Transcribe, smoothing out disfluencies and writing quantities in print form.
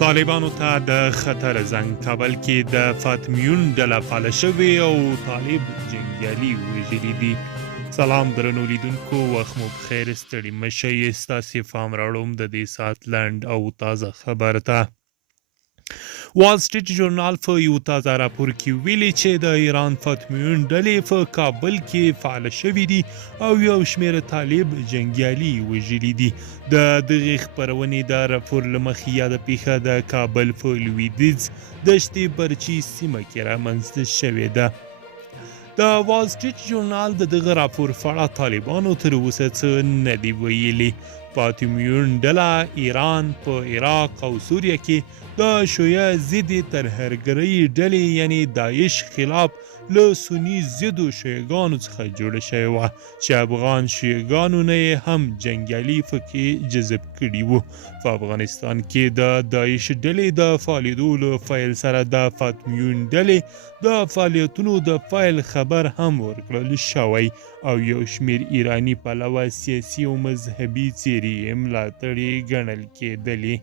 طالبانو ته د خطر زنګ. کابل کې د فاطمیون ډله فعاله شوې او طالب جنګیالي وژلي دي. سلام درنو لیدونکو، وخت مو بخیر، ستړي مه شئ. ستاسې پام راوړم د دې ساعت لنډ او تازه خبر ته. وال سټریټ ژورنال په یو تازه راپور کې ویلي چې د ایران فاطمیون ډلې په کابل کې فعاله شوي دي او یو شمېر طالب جنګیالي وژلي دي. د دغې خپرونې د راپور له مخې یاده پیښه د کابل په لویدیځ دشتې برچي سیمه کې رامنځته شوې ده. د وال سټریټ ژورنال د دغه راپور په اړه طالبانو تر اوسه څه نه دي ویلي. فاطمیون ډله ایران په عراق او سوریه کې د شیعه ضد ترهګرۍ ډلې یعنی داعش خلاف له سني ضدو شیعهګانو څخه جوړه شوې وه چې افغان شیعهګانو نه یې هم جنګیالي پکې جذب کړي وو. په افغانستان کې د داعش ډلې د فعالېدو له پیل سره د فاطمیون ډلې د فعالیتونو د پیل خبر هم ورکړل شوی او یو شمېر ایراني پلوه سیاسي او مذهبي څېرې یې ملاتړي ګڼل کېدلې.